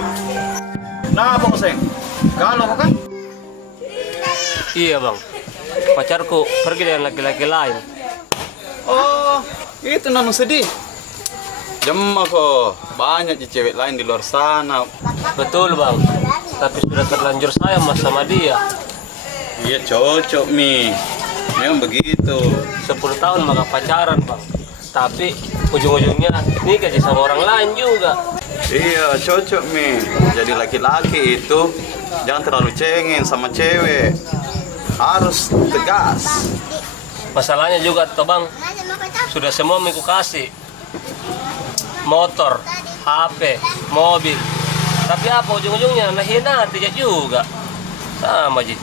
Woi, kenapa kau seng? Galau kau kan? Iya bang, pacarku pergi dengan laki-laki lain. Oh, itu nanu sedih. Jemma kok, banyak cewek lain di luar sana. Betul bang, tapi sudah terlanjur sayang mas sama dia. Iya cocok Mi, memang begitu. 10 tahun maka pacaran bang, tapi ujung-ujungnya nikah sama orang lain juga. Iya cocok Mi, jadi laki-laki itu jangan terlalu cengeng sama cewek, harus tegas. Masalahnya juga toh bang, sudah semua aku kasih. Motor, HP, mobil. Tapi apa ujung-ujungnya nahina tidak juga. Sama Ji.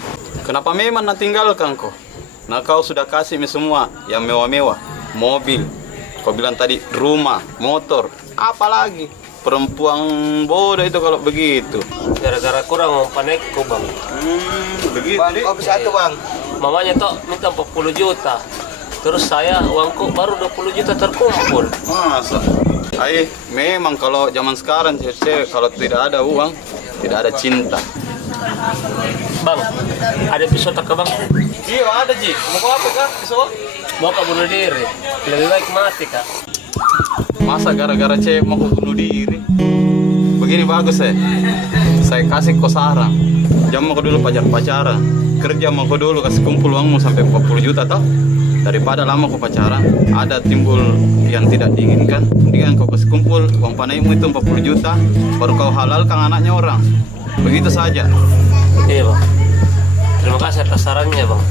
Kenapa memang nak tinggalkan kau? Nah kau sudah kasih Mi semua yang mewah-mewah, mobil. Kau bilang tadi rumah, motor, apa lagi? Perempuan bodoh itu kalau begitu. Gara-gara kurang mempanekku bang. Begitu. Bang, kopi satu bang. Mamanya toh minta 40 juta. Terus saya uangku baru 20 juta terkumpul. Masa? Memang kalau zaman sekarang cewek kalau tidak ada uang, tidak ada cinta. Bang, ada pisau tak bang? Iya ada Ji. Mau apa kak? Besok? Mau kau bunuh diri? Lebih baik mati kak. Masa gara-gara cewek mau bunuh diri? Begini bagus ya. Saya kasih kau saran. Jangan mau dulu pacaran. Kerja mau kau dulu kasih kumpul uangmu sampai 40 juta toh. Daripada lama kau pacaran, ada timbul yang tidak diinginkan. Mendingan kau kasih kumpul uang panaimu itu 40 juta, baru kau halalkan anaknya orang. Begitu saja. Iya bang. Terima kasih atas sarannya bang.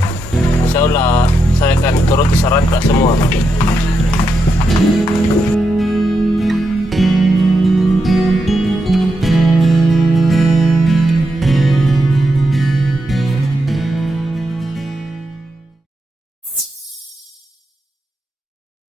Insya Allah saya akan turuti saran tak semua bang.